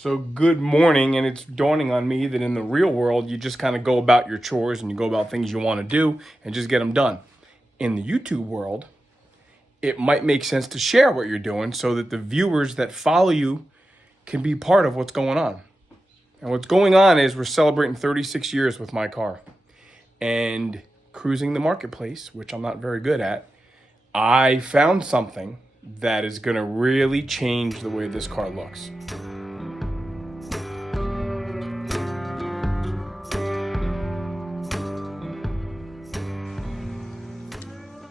So good morning, and it's dawning on me that in the real world, you just kind of go about your chores and you go about things you want to do and just get them done. In the YouTube world, it might make sense to share what you're doing so that the viewers that follow you can be part of what's going on. And what's going on is we're celebrating 36 years with my car and cruising the marketplace, which I'm not very good at. I found something that is going to really change the way this car looks.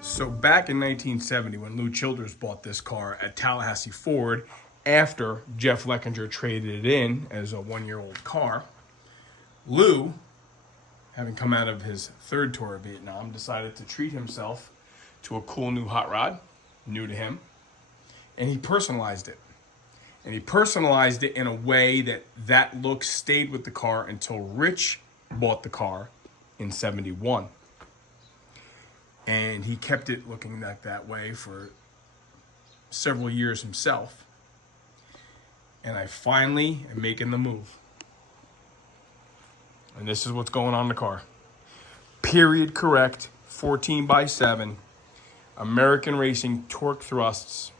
So back in 1970, when Lou Childers bought this car at Tallahassee Ford, after Jeff Leckinger traded it in as a one-year-old car, Lou, having come out of his third tour of Vietnam, decided to treat himself to a cool new hot rod, new to him, and he personalized it. And he personalized it in a way that look stayed with the car until Rich bought the car in 71. And he kept it looking that way for several years himself. And I finally am making the move. And this is what's going on in the car. Period correct, 14x7, American Racing torque thrusts,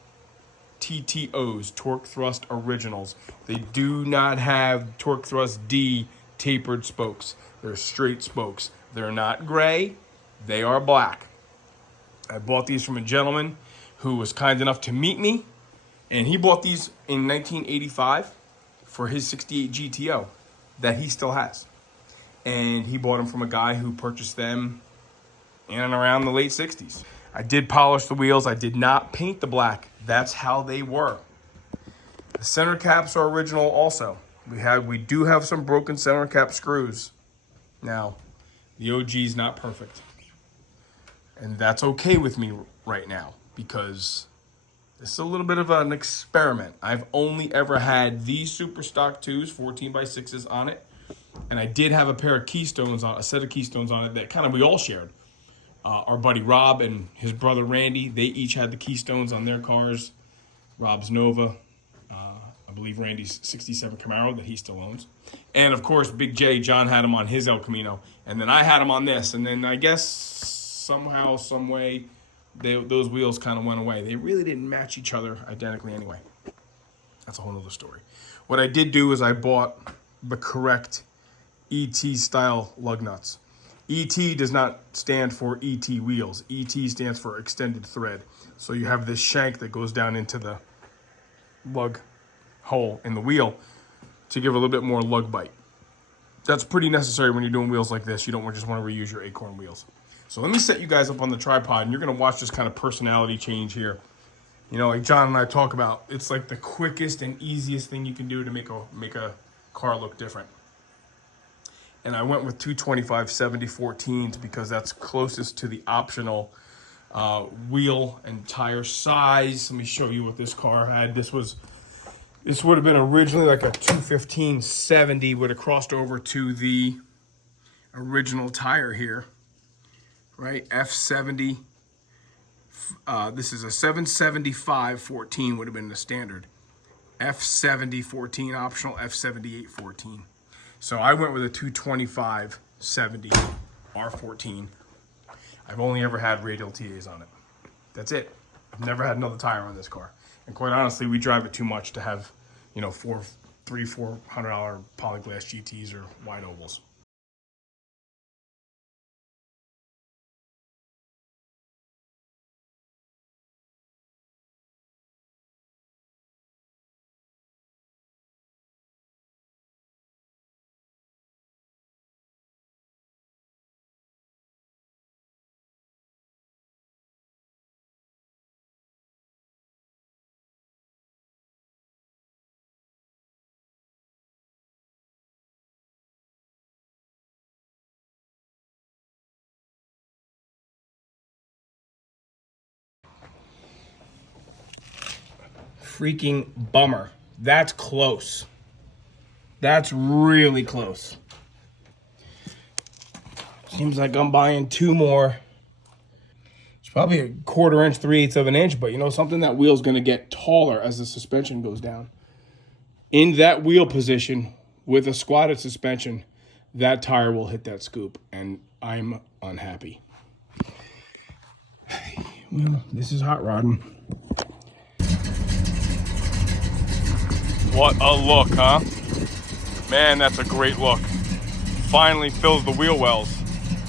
TTOs, torque thrust originals. They do not have torque thrust D tapered spokes. They're straight spokes. They're not gray, they are black. I bought these from a gentleman who was kind enough to meet me, and he bought these in 1985 for his 68 GTO that he still has. And he bought them from a guy who purchased them in and around the late 60s. I did polish the wheels. I did not paint the black. That's how they were. The center caps are original also. We do have some broken center cap screws. Now, the OG is not perfect. And that's okay with me right now because this is a little bit of an experiment. I've only ever had these super stock 2s, 14x6s on it. And I did have a pair of keystones on, a set of keystones on it that kind of we all shared. Our buddy Rob and his brother Randy, they each had the keystones on their cars. Rob's Nova, I believe Randy's 67 Camaro that he still owns. And of course, Big J, John had him on his El Camino. And then I had him on this. And then I guess somehow, some way, those wheels kind of went away. They really didn't match each other identically anyway. That's a whole other story. What I did do is I bought the correct ET style lug nuts. ET does not stand for ET wheels. ET stands for extended thread. So you have this shank that goes down into the lug hole in the wheel to give a little bit more lug bite. That's pretty necessary when you're doing wheels like this. You don't just want to reuse your Acorn wheels. So let me set you guys up on the tripod, and you're going to watch this kind of personality change here. You know, like John and I talk about, it's like the quickest and easiest thing you can do to make a car look different. And I went with 225/70/14s because that's closest to the optional wheel and tire size. Let me show you what this car had. This would have been originally like a 215/70, would have crossed over to the original tire here. Right, F70. This is a 775/14 would have been the standard. F70/14 optional, F78/14. So I went with a 225/70 R14. I've only ever had radial TAs on it. That's it. I've never had another tire on this car. And quite honestly, we drive it too much to have, you know, $400 polyglass GTs or wide ovals. Freaking bummer. That's close. That's really close. Seems like I'm buying two more. It's probably a 1/4 inch, 3/8 of an inch, but you know something, that wheel's gonna get taller as the suspension goes down. In that wheel position with a squatted suspension, that tire will hit that scoop, and I'm unhappy. Well, this is hot rodding. What a look, huh? Man, that's a great look. Finally fills the wheel wells.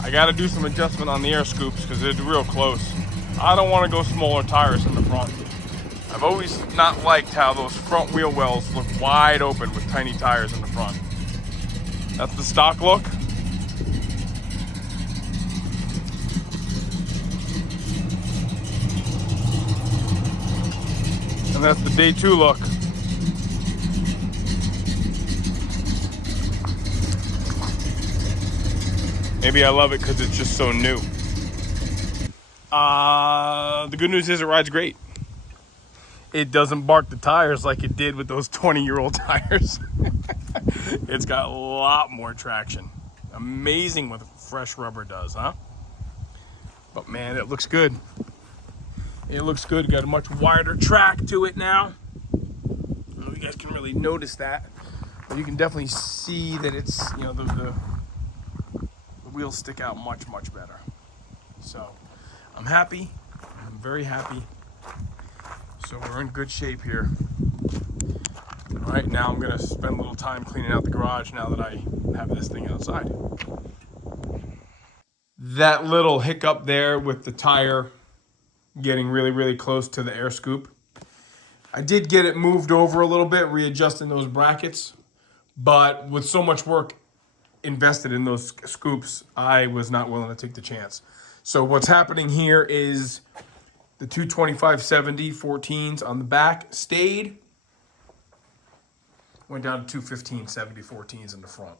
I got to do some adjustment on the air scoops because they're real close. I don't want to go smaller tires in the front. I've always not liked how those front wheel wells look wide open with tiny tires in the front. That's the stock look. And that's the day 2 look. Maybe I love it because it's just so new. The good news is it rides great. It doesn't bark the tires like it did with those 20-year-old tires. It's got a lot more traction. Amazing what fresh rubber does, huh? But man, it looks good. It looks good. Got a much wider track to it now. I don't know if you guys can really notice that, but you can definitely see that it's, you know, the wheels stick out much better. So I'm happy. I'm very happy. So we're in good shape here. All right, now I'm gonna spend a little time cleaning out the garage now that I have this thing outside. That little hiccup there with the tire getting really close to the air scoop. I did get it moved over a little bit, readjusting those brackets, but with so much work invested in those scoops, I was not willing to take the chance. So what's happening here is the 225/70 14s on the back stayed. Went down to 215/70 14s in the front.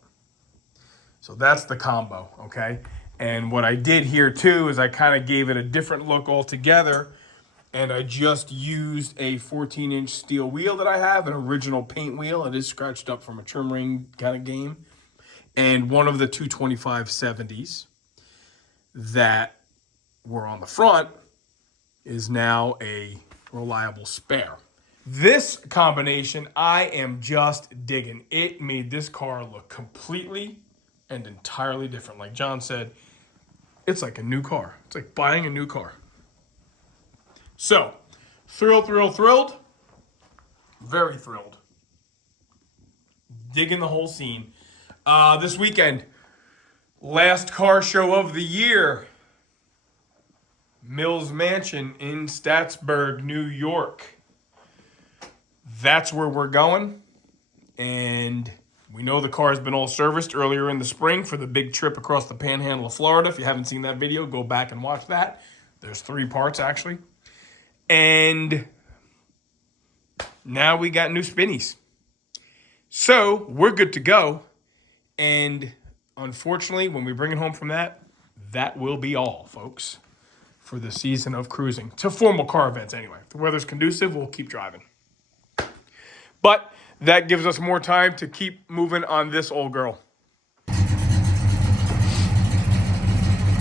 So that's the combo, okay? And what I did here too is I kind of gave it a different look altogether, and I just used a 14-inch steel wheel that I have, an original paint wheel. It is scratched up from a trim ring kind of game. And one of the 225/70s that were on the front is now a reliable spare. This combination, I am just digging. It made this car look completely and entirely different. Like John said, it's like a new car. It's like buying a new car. So, thrilled. Very thrilled. Digging the whole scene. This weekend, last car show of the year. Mills Mansion in Statsburg, New York. That's where we're going. And we know the car has been all serviced earlier in the spring for the big trip across the panhandle of Florida. If you haven't seen that video, go back and watch that. There's 3 parts, actually. And now we got new spinnies. So we're good to go. And unfortunately, when we bring it home from that, that will be all, folks, for the season of cruising. To formal car events, anyway. If the weather's conducive, we'll keep driving. But that gives us more time to keep moving on this old girl.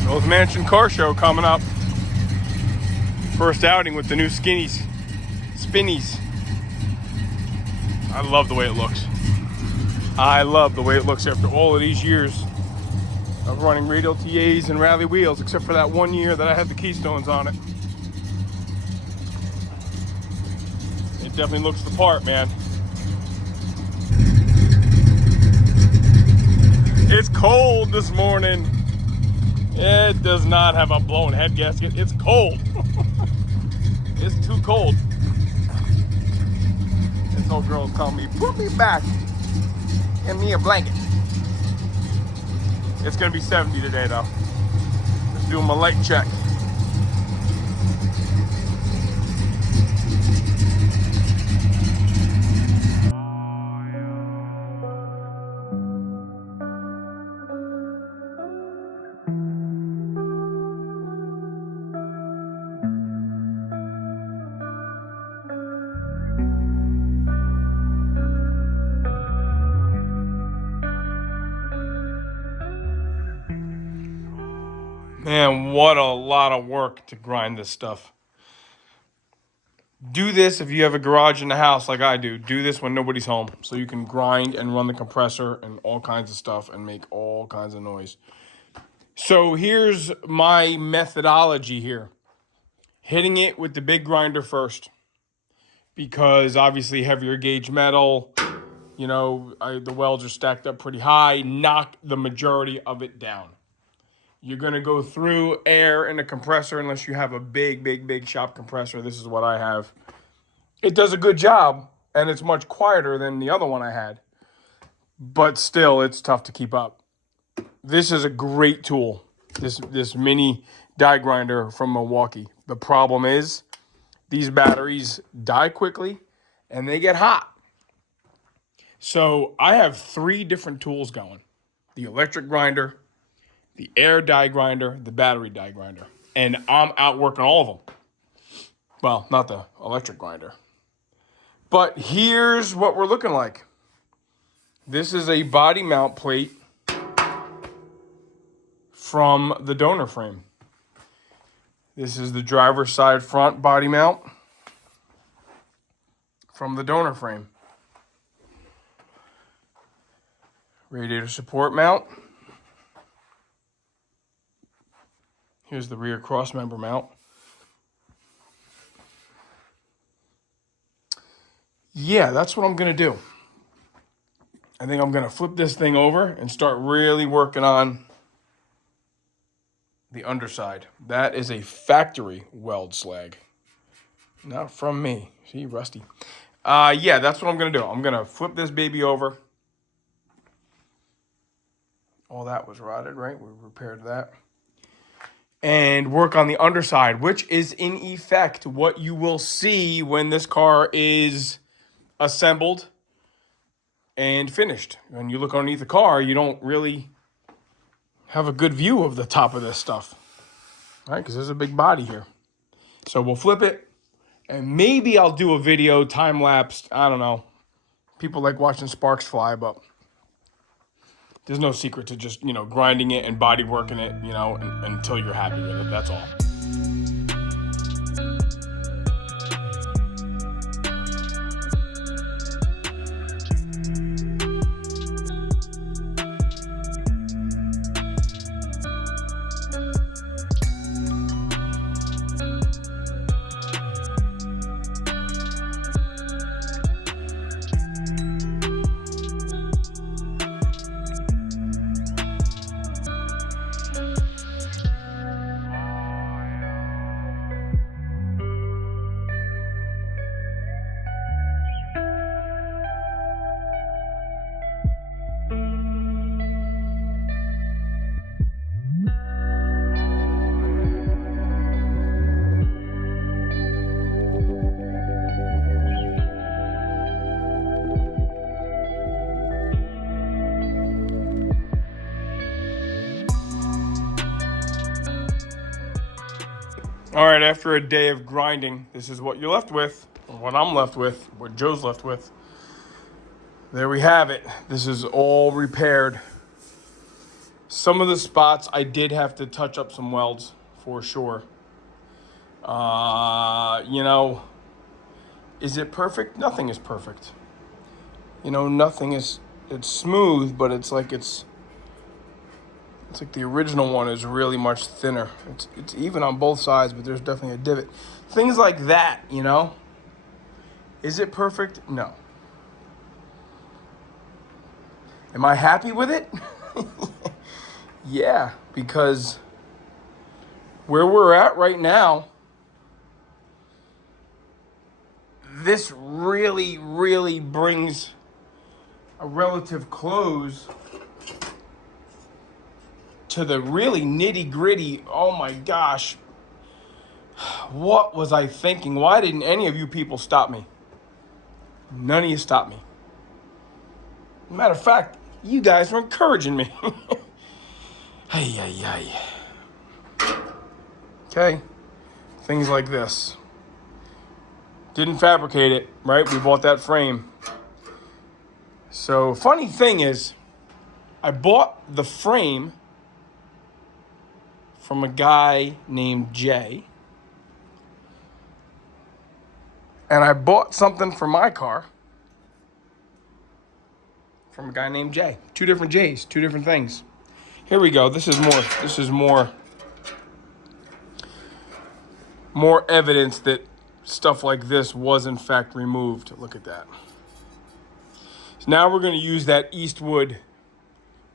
Mills Mansion Car Show coming up. First outing with the new spinnies. I love the way it looks. I love the way it looks after all of these years of running radial TAs and rally wheels, except for that one year that I had the Keystones on it. It definitely looks the part, man. It's cold this morning. It does not have a blown head gasket. It's cold. It's too cold. This old girl's telling me, put me back. Give me a blanket. It's gonna be 70 today though. Just doing my light check. Man, what a lot of work to grind this stuff. Do this if you have a garage in the house like I do. Do this when nobody's home so you can grind and run the compressor and all kinds of stuff and make all kinds of noise. So here's my methodology here. Hitting it with the big grinder first because obviously heavier gauge metal, you know, the welds are stacked up pretty high. Knock the majority of it down. You're going to go through air in the compressor unless you have a big shop compressor. This is what I have. It does a good job, and it's much quieter than the other one I had. But still, it's tough to keep up. This is a great tool, this mini die grinder from Milwaukee. The problem is these batteries die quickly, and they get hot. So I have 3 different tools going. The electric grinder, the air die grinder, the battery die grinder. And I'm out working all of them. Well, not the electric grinder. But here's what we're looking like. This is a body mount plate from the donor frame. This is the driver's side front body mount from the donor frame. Radiator support mount. Here's the rear cross member mount. Yeah, that's what I'm going to do. I think I'm going to flip this thing over and start really working on the underside. That is a factory weld slag. Not from me. See, rusty. Yeah, that's what I'm going to do. I'm going to flip this baby over. All that was rotted, right? We repaired that. And work on the underside, which is in effect what you will see when this car is assembled and finished. When you look underneath the car, you don't really have a good view of the top of this stuff, right? Because there's a big body here. So we'll flip it, and maybe I'll do a video time-lapsed. I don't know. People like watching sparks fly, but there's no secret to just, you know, grinding it and body working it, you know, until you're happy with it. That's all. All right, after a day of grinding, this is what you're left with, or what I'm left with, what Joe's left with. There we have it. This is all repaired. Some of the spots I did have to touch up some welds for sure. You know, is it perfect? Nothing is perfect. You know, nothing is, it's smooth, but it's like the original one is really much thinner. It's even on both sides, but there's definitely a divot. Things like that, you know. Is it perfect? No. Am I happy with it? Yeah, because where we're at right now, this really, really brings a relative close to the really nitty gritty. Oh my gosh. What was I thinking? Why didn't any of you people stop me? None of you stopped me. Matter of fact, you guys were encouraging me. Hey. Okay. Things like this. Didn't fabricate it, right? We bought that frame. So, funny thing is, I bought the frame from a guy named Jay. And I bought something for my car from a guy named Jay. 2 different J's, 2 different things. Here we go. This is more evidence that stuff like this was in fact removed. Look at that. So now we're going to use that Eastwood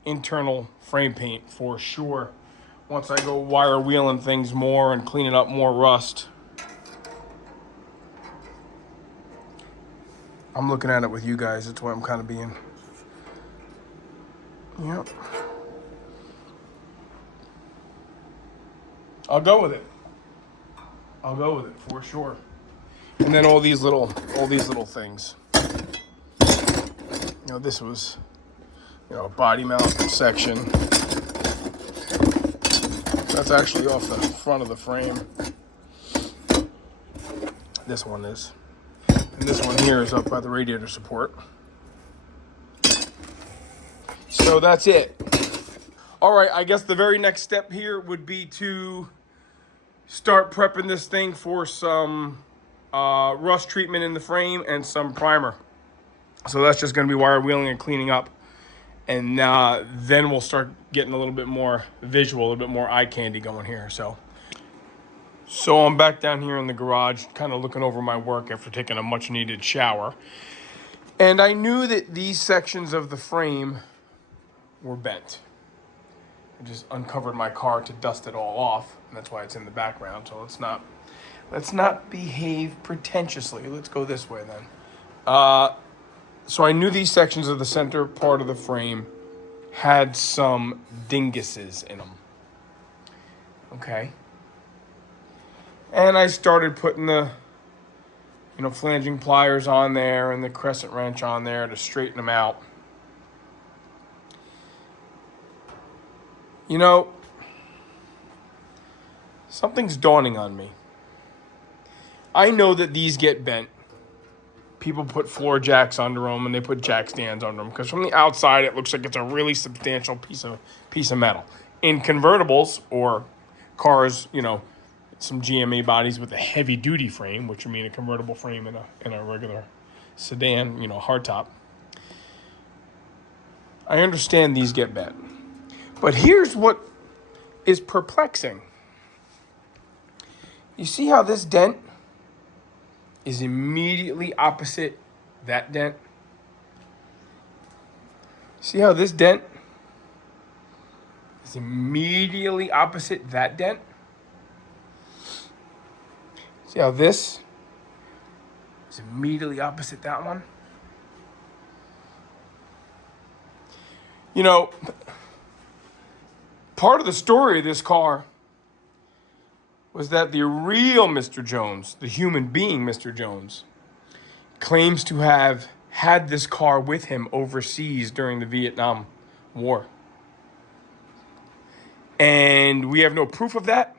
internal frame paint for sure. Once I go wire wheeling things more and cleaning up more rust. I'm looking at it with you guys. That's why I'm kind of being... Yep. I'll go with it. I'll go with it for sure. And then all these little things. You know, this was, a body mount section. That's actually off the front of the frame. This one is. And this one here is up by the radiator support. So that's it. All right, I guess the very next step here would be to start prepping this thing for some rust treatment in the frame and some primer. So that's just going to be wire wheeling and cleaning up. And then we'll start getting a little bit more visual, a little bit more eye candy going here. So I'm back down here in the garage, kind of looking over my work after taking a much needed shower. And I knew that these sections of the frame were bent. I just uncovered my car to dust it all off, and that's why it's in the background. So let's not behave pretentiously. Let's go this way then. So I knew these sections of the center part of the frame had some dinguses in them. Okay. And I started putting the, flanging pliers on there and the crescent wrench on there to straighten them out. Something's dawning on me. I know that these get bent. People put floor jacks under them and they put jack stands under them because from the outside it looks like it's a really substantial piece of metal. In convertibles or cars, some GMA bodies with a heavy duty frame, which would mean a convertible frame in a regular sedan, hardtop. I understand these get bent. But here's what is perplexing. You see how this dent is immediately opposite that dent? See how this dent is immediately opposite that dent? See how this is immediately opposite that one? Part of the story of this car was that the real Mr. Jones, the human being Mr. Jones, claims to have had this car with him overseas during the Vietnam War. And we have no proof of that.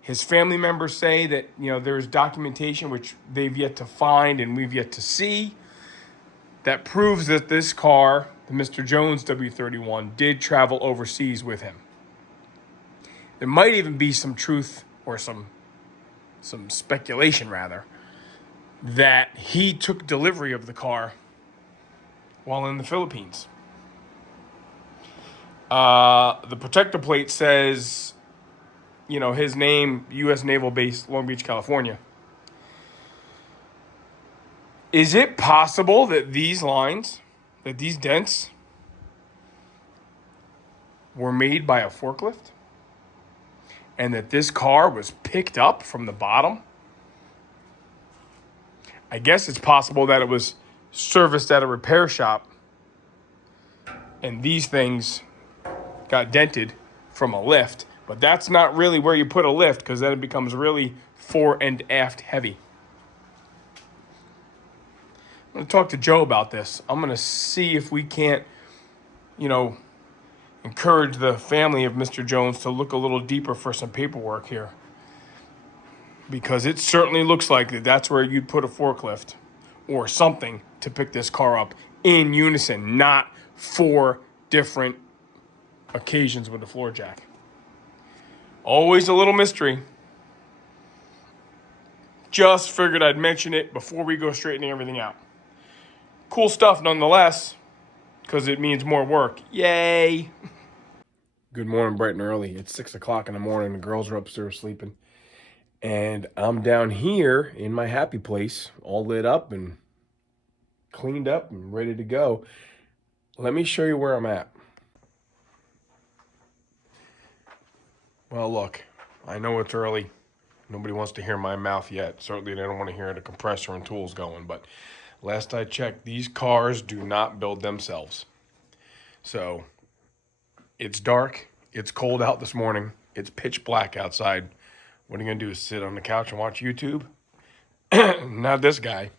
His family members say that, there's documentation which they've yet to find and we've yet to see that proves that this car, the Mr. Jones W-31, did travel overseas with him. There might even be some truth or some speculation, rather, that he took delivery of the car while in the Philippines. The protector plate says, his name, U.S. Naval Base, Long Beach, California. Is it possible that these lines, that these dents, were made by a forklift? And that this car was picked up from the bottom? I guess it's possible that it was serviced at a repair shop and these things got dented from a lift. But that's not really where you put a lift because then it becomes really fore and aft heavy. I'm going to talk to Joe about this. I'm going to see if we can't, encourage the family of Mr. Jones to look a little deeper for some paperwork here. Because it certainly looks like that's where you'd put a forklift or something to pick this car up in unison, not 4 different occasions with a floor jack. Always a little mystery. Just figured I'd mention it before we go straightening everything out. Cool stuff nonetheless, because it means more work. Yay! Good morning, bright and early. It's 6 o'clock in the morning. The girls are upstairs sleeping. And I'm down here in my happy place, all lit up and cleaned up and ready to go. Let me show you where I'm at. Well, look, I know it's early. Nobody wants to hear my mouth yet. Certainly they don't want to hear the compressor and tools going. But last I checked, these cars do not build themselves. So it's dark. It's cold out this morning. It's pitch black outside. What are you going to do, is sit on the couch and watch YouTube? Not this guy.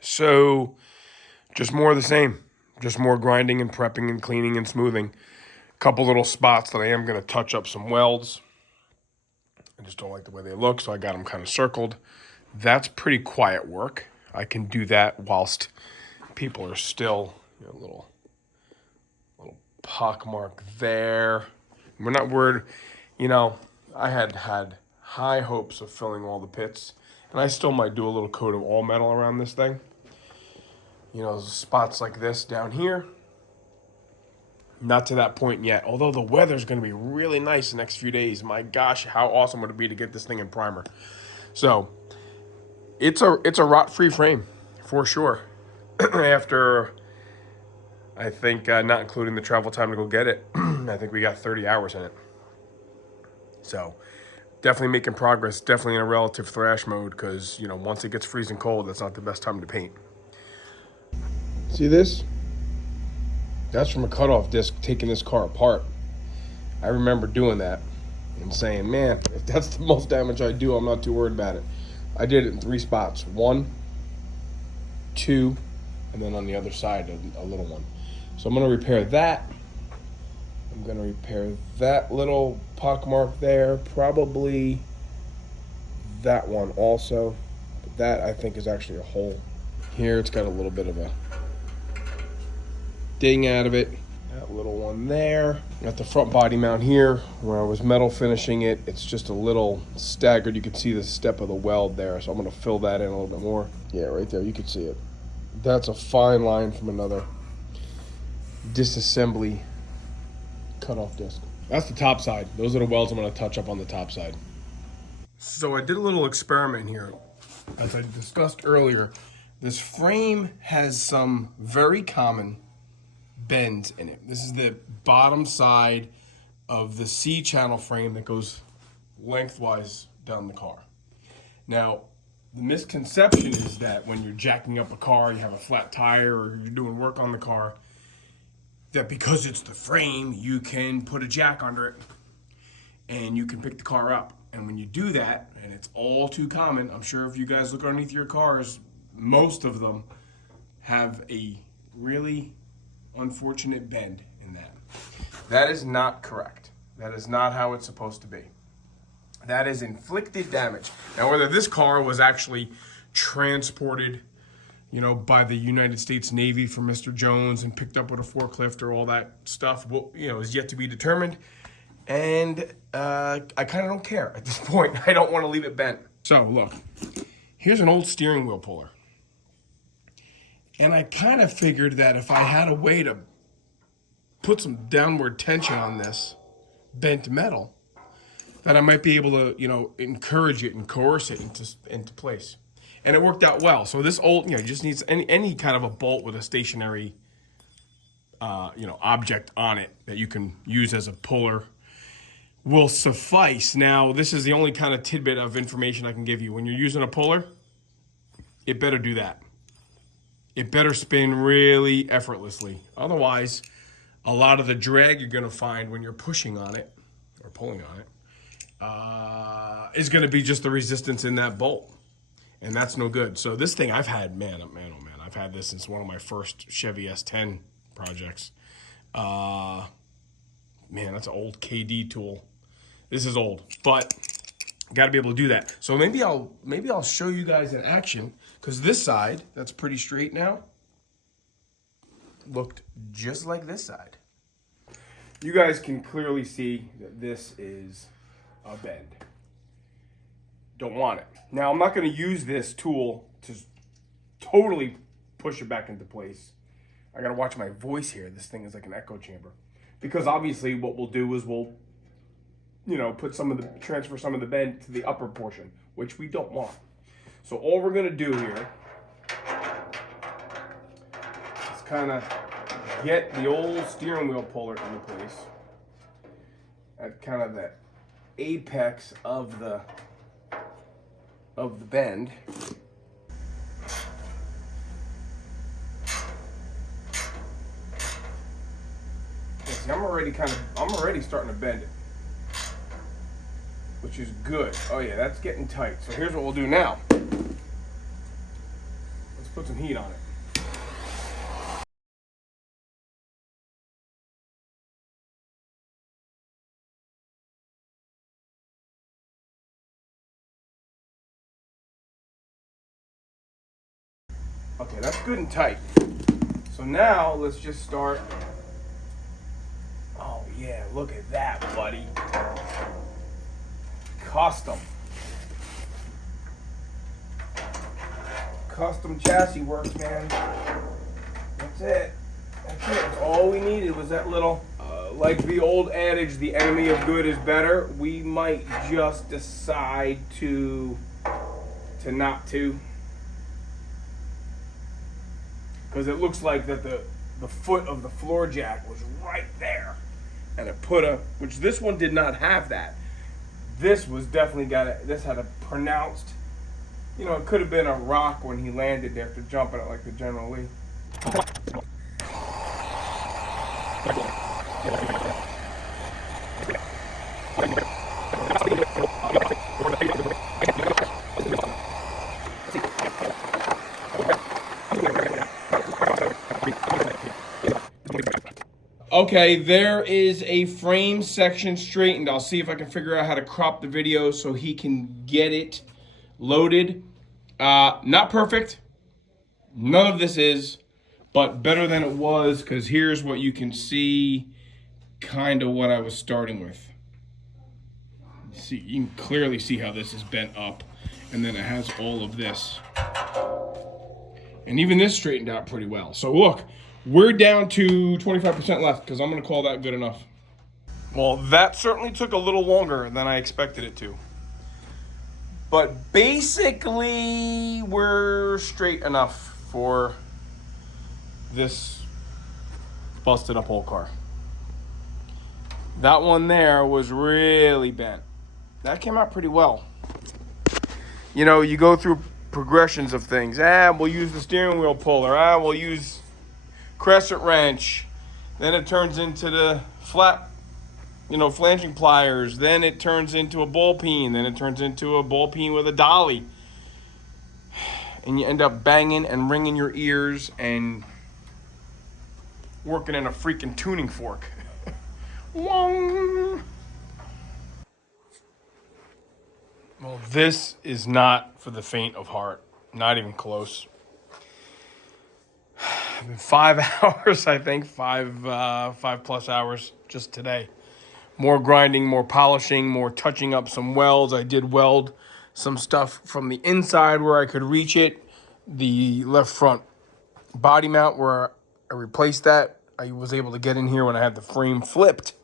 So just more of the same. Just more grinding and prepping and cleaning and smoothing. A couple little spots that I am going to touch up some welds. I just don't like the way they look, so I got them kind of circled. That's pretty quiet work. I can do that whilst people are still, a little pock mark there. We're not worried. I had high hopes of filling all the pits, and I still might do a little coat of all metal around this thing. Spots like this down here. Not to that point yet, although the weather's going to be really nice the next few days. My gosh, how awesome would it be to get this thing in primer? So it's a rot-free frame for sure. After, I think, not including the travel time to go get it, I think we got 30 hours in it. So definitely making progress, definitely in a relative thrash mode, because, once it gets freezing cold, that's not the best time to paint. See this? That's from a cutoff disc taking this car apart. I remember doing that and saying, man, if that's the most damage I do, I'm not too worried about it. I did it in 3 spots. 1, 2, and then on the other side, a little one. So I'm going to repair that. I'm going to repair that little pock mark there. Probably that one also. But that, I think, is actually a hole. Here, it's got a little bit of a ding out of it. That little one there. Got the front body mount here where I was metal finishing it. It's just a little staggered. You can see the step of the weld there, so I'm going to fill that in a little bit more. Yeah, right there, you can see it. That's a fine line from another disassembly cutoff disc. That's the top side. Those are the welds I'm going to touch up on the top side. So I did a little experiment here. As I discussed earlier, this frame has some very common bends in it. This is the bottom side of the C-channel frame that goes lengthwise down the car. Now, the misconception is that when you're jacking up a car, you have a flat tire, or you're doing work on the car, that because it's the frame, you can put a jack under it and you can pick the car up. And when you do that, and it's all too common, I'm sure if you guys look underneath your cars, most of them have a really unfortunate bend in that. That is not correct. That is not how it's supposed to be. That is inflicted damage. Now, whether this car was actually transported, by the United States Navy from Mr. Jones and picked up with a forklift or all that stuff, is yet to be determined. And I kind of don't care at this point. I don't want to leave it bent. So, look, here's an old steering wheel puller. And I kind of figured that if I had a way to put some downward tension on this bent metal, that I might be able to, encourage it and coerce it into place. And it worked out well. So this old, just needs any kind of a bolt with a stationary, object on it that you can use as a puller will suffice. Now, this is the only kind of tidbit of information I can give you. When you're using a puller, it better do that. It better spin really effortlessly. Otherwise, a lot of the drag you're going to find when you're pushing on it or pulling on it is going to be just the resistance in that bolt. And that's no good. So this thing I've had, I've had this since one of my first Chevy S10 projects. That's an old KD tool. This is old, but got to be able to do that. So maybe I'll show you guys in action, because this side, that's pretty straight now, looked just like this side. You guys can clearly see that this is a bend. Don't want it. Now, I'm not going to use this tool to totally push it back into place. I got to watch my voice here. This thing is like an echo chamber. Because obviously what we'll do is we'll, put transfer some of the bend to the upper portion, which we don't want. So all we're going to do here is kind of get the old steering wheel puller into place at kind of the apex of the bend. See, I'm already starting to bend it, which is good. Oh yeah, that's getting tight. So here's what we'll do now. Let's put some heat on it. Okay, that's good and tight. So now let's just start. Oh yeah, look at that, buddy. Custom chassis works, man. That's it. That's all we needed was that little, like the old adage, the enemy of good is better. We might just decide to not to. Because it looks like that the foot of the floor jack was right there. And it which this one did not have that. This was definitely this had a pronounced, it could have been a rock when he landed after jumping it like the General Lee. Okay, there is a frame section straightened. I'll see if I can figure out how to crop the video so he can get it loaded. Not perfect. None of this is, but better than it was, because here's what you can see, kind of what I was starting with. See, you can clearly see how this is bent up, and then it has all of this. And even this straightened out pretty well. So look, we're down to 25% left because I'm going to call that good enough. Well, that certainly took a little longer than I expected it to. But basically, we're straight enough for this busted up old car. That one there was really bent. That came out pretty well. You go through progressions of things. We'll use the steering wheel puller. We'll use crescent wrench. Then it turns into the flat, flanging pliers. Then it turns into a ball peen. Then it turns into a ball peen with a dolly. And you end up banging and ringing your ears and working in a freaking tuning fork. Wong. Well, this is not for the faint of heart. Not even close. 5 hours, I think, 5+ hours just today. More grinding, more polishing, more touching up some welds. I did weld some stuff from the inside where I could reach it. The left front body mount where I replaced that, I was able to get in here when I had the frame flipped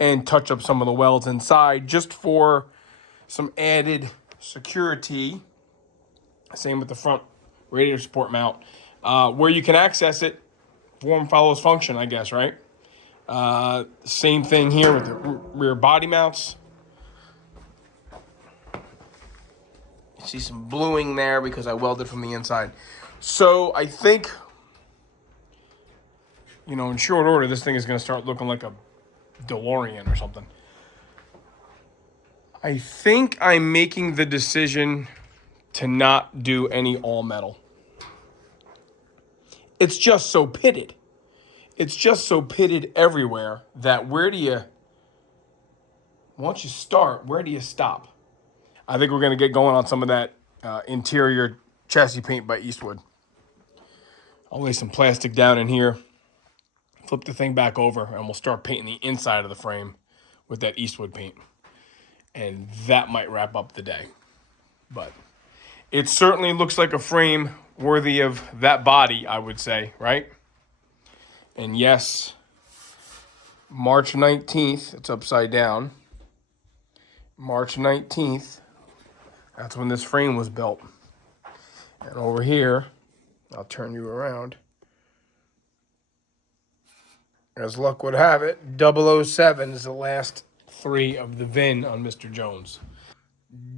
and touch up some of the welds inside just for some added security. Same with the front radiator support mount. Where you can access it, form follows function, I guess, right? Same thing here with the rear body mounts. You see some bluing there because I welded from the inside. So I think, in short order, this thing is going to start looking like a DeLorean or something. I think I'm making the decision to not do any all metal. It's just so pitted. It's just so pitted everywhere that once you start, where do you stop? I think we're going to get going on some of that interior chassis paint by Eastwood. I'll lay some plastic down in here, flip the thing back over, and we'll start painting the inside of the frame with that Eastwood paint. And that might wrap up the day. But it certainly looks like a frame worthy of that body, I would say, right? And yes, March 19th, it's upside down. March 19th, that's when this frame was built. And over here, I'll turn you around. As luck would have it, 007 is the last 3 of the VIN on Mr. Jones.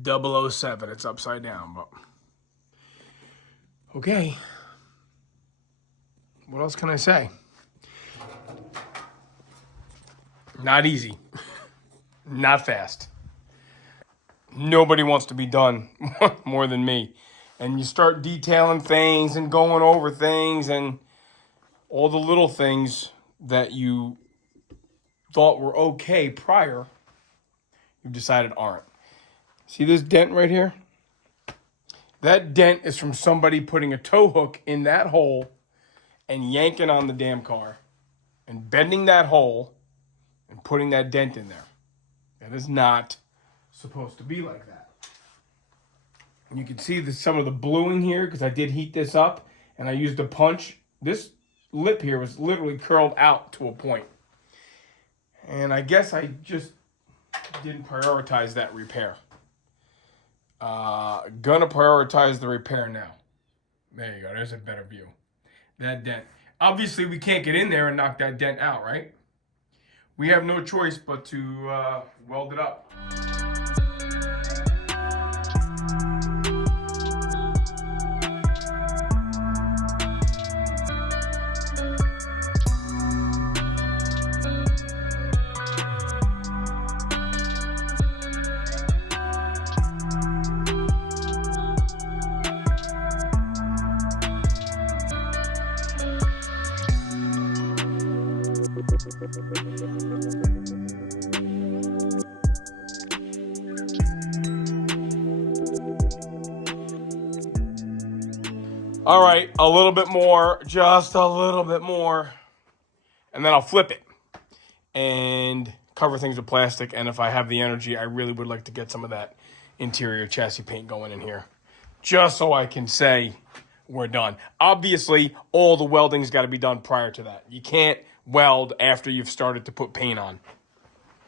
007, it's upside down, but okay. What else can I say? Not easy. Not fast. Nobody wants to be done more than me. And you start detailing things and going over things and all the little things that you thought were okay prior, you've decided aren't. See this dent right here? That dent is from somebody putting a tow hook in that hole and yanking on the damn car and bending that hole and putting that dent in there. That is not supposed to be like that. And you can see some of the bluing here because I did heat this up and I used a punch. This lip here was literally curled out to a point. And I guess I just didn't prioritize that repair. Gonna prioritize the repair now. There you go. There's a better view. That dent. Obviously, we can't get in there and knock that dent out, right? We have no choice but to weld it up. All right, a little bit more, just a little bit more, and then I'll flip it and cover things with plastic. And if I have the energy, I really would like to get some of that interior chassis paint going in here, just so I can say we're done. Obviously, all the welding's got to be done prior to that. You can't weld after you've started to put paint on.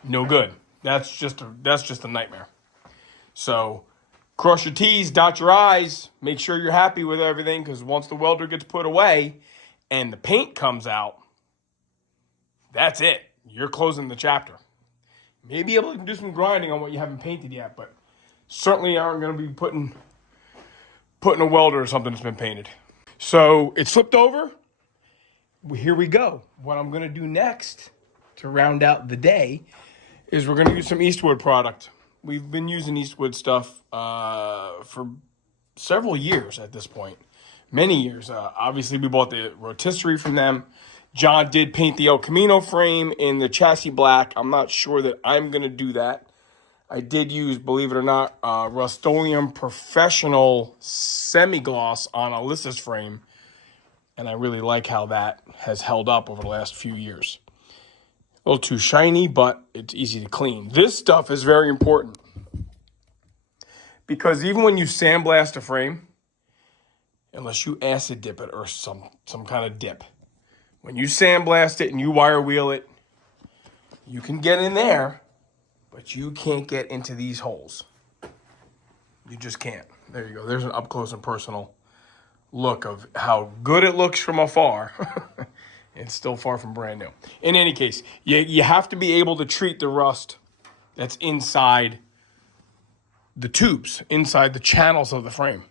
No good. That's just a nightmare. So cross your T's, dot your I's, make sure you're happy with everything, because once the welder gets put away and the paint comes out, that's it. You're closing the chapter. Maybe able to do some grinding on what you haven't painted yet, but certainly aren't going to be putting a welder or something that's been painted. So it's flipped over. Here we go. What I'm going to do next to round out the day is we're going to use some Eastwood product. We've been using Eastwood stuff for several years at this point. Many years. Obviously, we bought the rotisserie from them. John did paint the El Camino frame in the chassis black. I'm not sure that I'm going to do that. I did use, believe it or not, Rust-Oleum Professional semi-gloss on Alyssa's frame. And I really like how that has held up over the last few years. A little too shiny, but it's easy to clean. This stuff is very important, because even when you sandblast a frame, unless you acid dip it or some kind of dip, when you sandblast it and you wire wheel it, you can get in there, but you can't get into these holes. You just can't. There you go. There's an up close and personal look of how good it looks from afar. It's still far from brand new. In any case, you have to be able to treat the rust that's inside the tubes, inside the channels of the frame.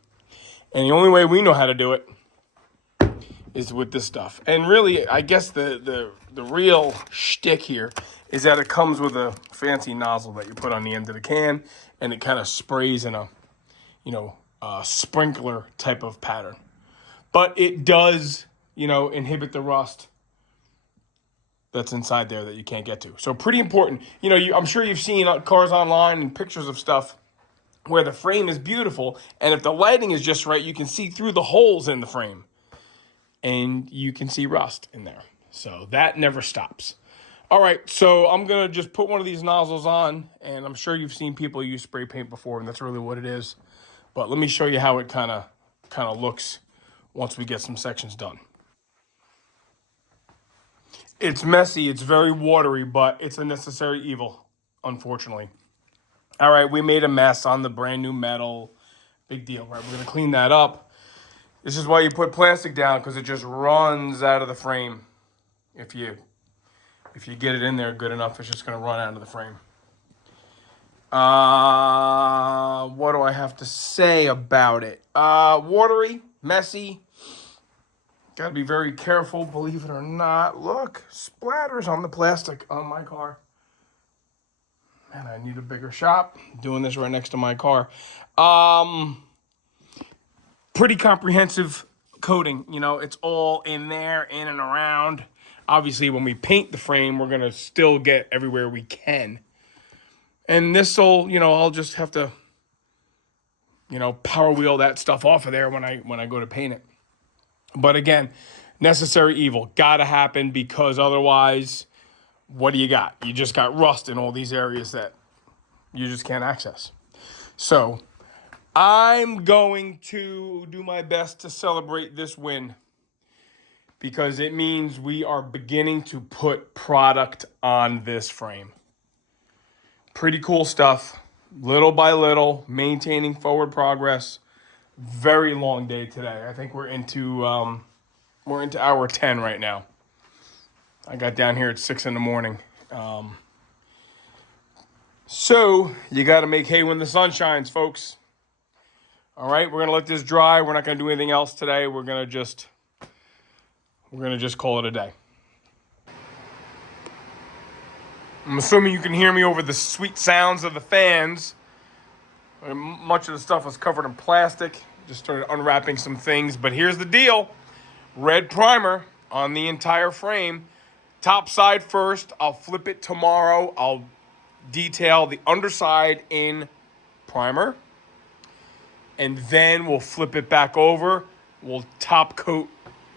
And the only way we know how to do it is with this stuff. And really, I guess the real shtick here is that it comes with a fancy nozzle that you put on the end of the can, and it kind of sprays in a sprinkler type of pattern. But it does, inhibit the rust that's inside there that you can't get to. So pretty important. I'm sure you've seen cars online and pictures of stuff where the frame is beautiful, and if the lighting is just right, you can see through the holes in the frame, and you can see rust in there. So that never stops. All right, so I'm going to just put one of these nozzles on, and I'm sure you've seen people use spray paint before, and that's really what it is. But let me show you how it kind of looks once we get some sections done. It's messy, it's very watery, but it's a necessary evil, unfortunately. All right, we made a mess on the brand new metal. Big deal, right? We're gonna clean that up. This is why you put plastic down, because it just runs out of the frame. If you get it in there good enough, it's just gonna run out of the frame. What do I have to say about it? Watery, messy. Gotta be very careful, believe it or not. Look, splatters on the plastic on my car. Man, I need a bigger shop. Doing this right next to my car. Pretty comprehensive coating. You know, it's all in there, in and around. Obviously, when we paint the frame, we're gonna still get everywhere we can. And this'll, you know, I'll just have to, you know, power wheel that stuff off of there when I go to paint it. But again, necessary evil. Gotta happen, because otherwise, what do you got? You just got rust in all these areas that you just can't access. So I'm going to do my best to celebrate this win, because it means we are beginning to put product on this frame. Pretty cool stuff. Little by little, maintaining forward progress. Very long day today. I think we're into hour 10 right now. I got down here at 6 in the morning. So you got to make hay when the sun shines, folks. All right, we're gonna let this dry. We're not gonna do anything else today. We're gonna just call it a day. I'm assuming you can hear me over the sweet sounds of the fans. Much of the stuff was covered in plastic. Just started unwrapping some things, but here's the deal. Red primer on the entire frame. Top side first. I'll flip it tomorrow. I'll detail the underside in primer. And then we'll flip it back over. We'll top coat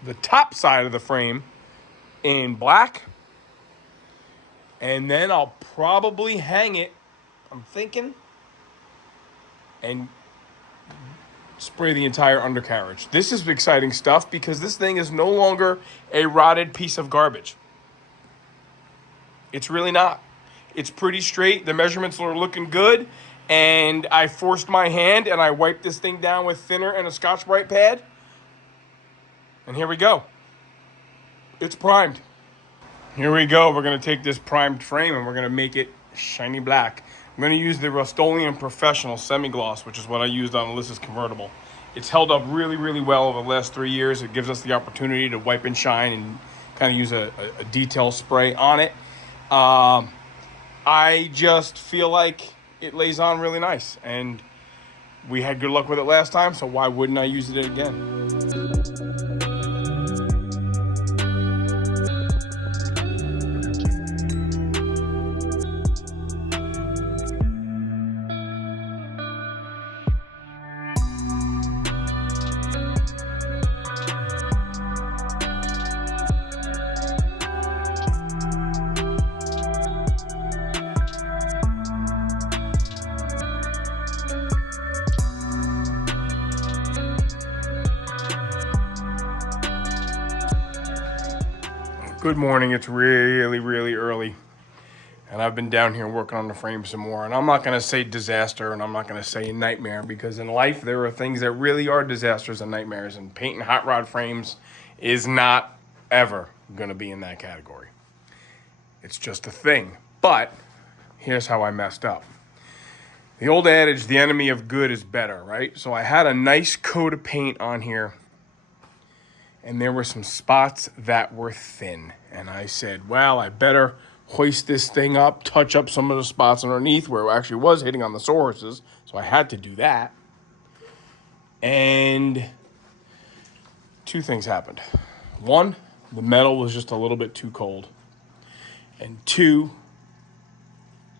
the top side of the frame in black. And then I'll probably hang it, I'm thinking, and spray the entire undercarriage. This is exciting stuff, because this thing is no longer a rotted piece of garbage. It's really not. It's pretty straight. The measurements are looking good. And I forced my hand and I wiped this thing down with thinner and a Scotch-Brite pad. And here we go. It's primed. Here we go. We're going to take this primed frame and we're going to make it shiny black. I'm going to use the Rust-Oleum Professional Semi-Gloss, which is what I used on Alyssa's convertible. It's held up really, really well over the last 3 years. It gives us the opportunity to wipe and shine and kind of use a detail spray on it. I just feel like it lays on really nice. And we had good luck with it last time, so why wouldn't I use it again? Good morning. It's really, really early. And I've been down here working on the frame some more. And I'm not going to say disaster and I'm not going to say nightmare, because in life there are things that really are disasters and nightmares. And painting hot rod frames is not ever going to be in that category. It's just a thing. But here's how I messed up. The old adage, the enemy of good is better, right? So I had a nice coat of paint on here. And there were some spots that were thin. And I said, well, I better hoist this thing up, touch up some of the spots underneath where it actually was hitting on the sawhorses. So I had to do that. And two things happened. One, the metal was just a little bit too cold. And two,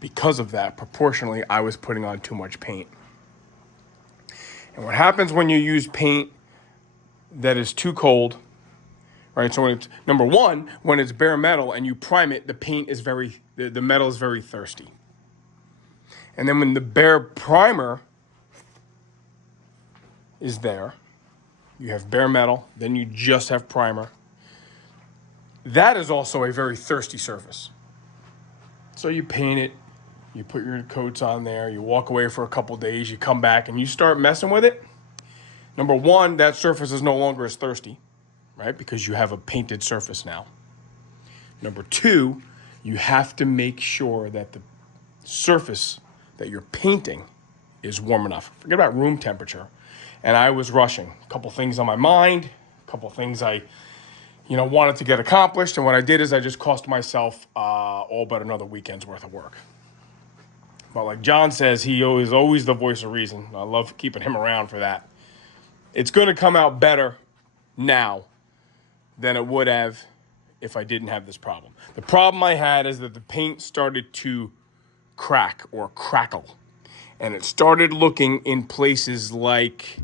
because of that, proportionally, I was putting on too much paint. And what happens when you use paint that is too cold, right? So when it's, number one, when it's bare metal and you prime it, the metal is very thirsty. And then when the bare primer is there. You have bare metal, then you just have primer. That is also a very thirsty surface. So you paint it, you put your coats on there, you walk away for a couple days, you come back and you start messing with it. Number one, that surface is no longer as thirsty, right? Because you have a painted surface now. Number two, you have to make sure that the surface that you're painting is warm enough. Forget about room temperature. And I was rushing. A couple things on my mind, a couple things I wanted to get accomplished. And what I did is I just cost myself all but another weekend's worth of work. But like John says, he is always the voice of reason. I love keeping him around for that. It's going to come out better now than it would have if I didn't have this problem. The problem I had is that the paint started to crack or crackle. And it started looking in places like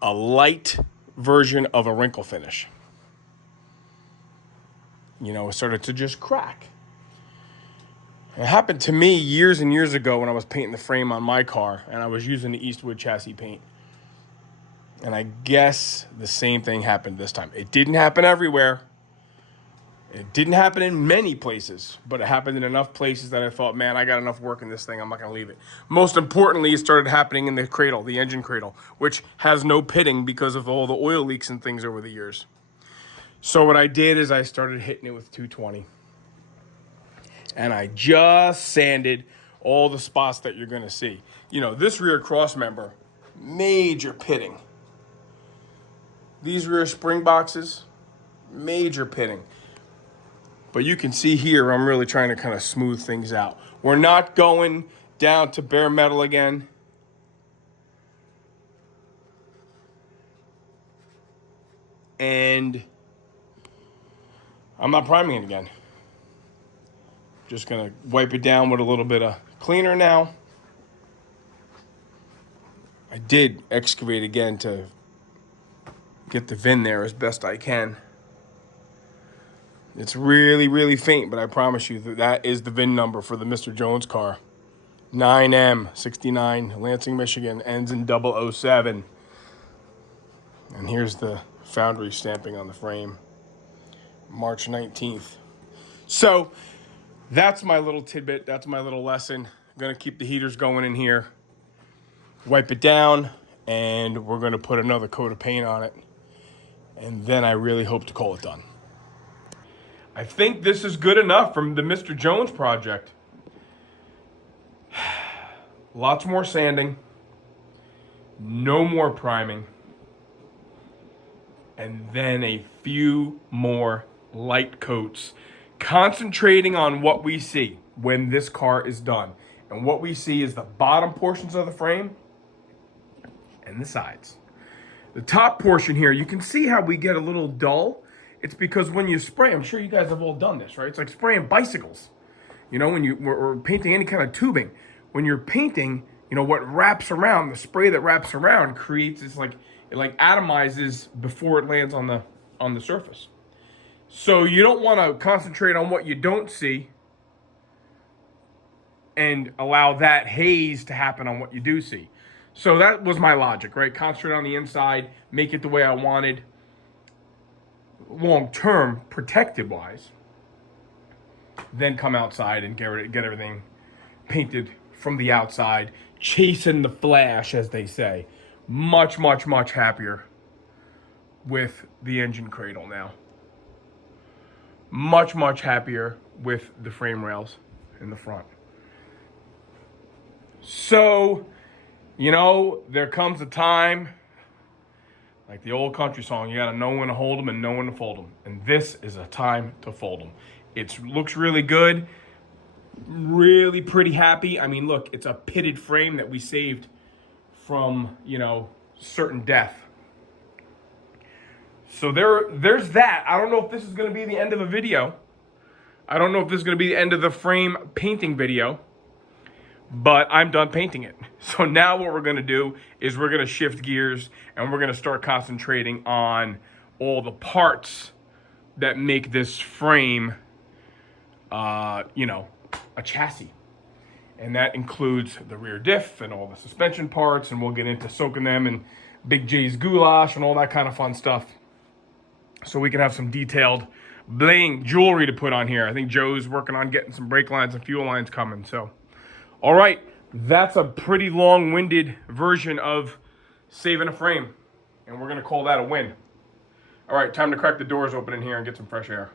a light version of a wrinkle finish. It started to just crack. It happened to me years and years ago when I was painting the frame on my car and I was using the Eastwood chassis paint. And I guess the same thing happened this time. It didn't happen everywhere. It didn't happen in many places, but it happened in enough places that I thought, man, I got enough work in this thing. I'm not going to leave it. Most importantly, it started happening in the cradle, the engine cradle, which has no pitting because of all the oil leaks and things over the years. So what I did is I started hitting it with 220. And I just sanded all the spots that you're going to see. This rear cross member, major pitting. These rear spring boxes, major pitting. But you can see here, I'm really trying to kind of smooth things out. We're not going down to bare metal again. And I'm not priming it again. Just gonna wipe it down with a little bit of cleaner now. I did excavate again to get the VIN there as best I can. It's really, really faint, but I promise you that is the VIN number for the Mr. Jones car. 9M69, Lansing, Michigan, ends in 007. And here's the foundry stamping on the frame. March 19th. So that's my little tidbit. That's my little lesson. I'm going to keep the heaters going in here. Wipe it down, and we're going to put another coat of paint on it. And then I really hope to call it done. I think this is good enough from the Mr. Jones project. Lots more sanding. No more priming. And then a few more light coats. Concentrating on what we see when this car is done. And what we see is the bottom portions of the frame and the sides. The top portion here, you can see how we get a little dull. It's because when you spray, I'm sure you guys have all done this, right? It's like spraying bicycles. When we're painting any kind of tubing. When you're painting, what wraps around, the spray that wraps around creates this it atomizes before it lands on the surface. So you don't want to concentrate on what you don't see and allow that haze to happen on what you do see. So that was my logic, right? Concentrate on the inside, make it the way I wanted, long-term, protected-wise. Then come outside and get everything painted from the outside, chasing the flash, as they say. Much, much, much happier with the engine cradle now. Much, much happier with the frame rails in the front. So, there comes a time, like the old country song, you gotta know when to hold them and know when to fold them. And this is a time to fold them. It looks really good, really pretty happy. I mean, look, it's a pitted frame that we saved from, certain death. So there's that. I don't know if this is going to be the end of the video. I don't know if this is going to be the end of the frame painting video. But I'm done painting it. So now what we're going to do is we're going to shift gears and we're going to start concentrating on all the parts that make this frame, a chassis. And that includes the rear diff and all the suspension parts, and we'll get into soaking them in Big J's goulash and all that kind of fun stuff. So we can have some detailed bling jewelry to put on here. I think Joe's working on getting some brake lines and fuel lines coming. So, all right, that's a pretty long-winded version of saving a frame, and we're gonna call that a win. All right, time to crack the doors open in here and get some fresh air.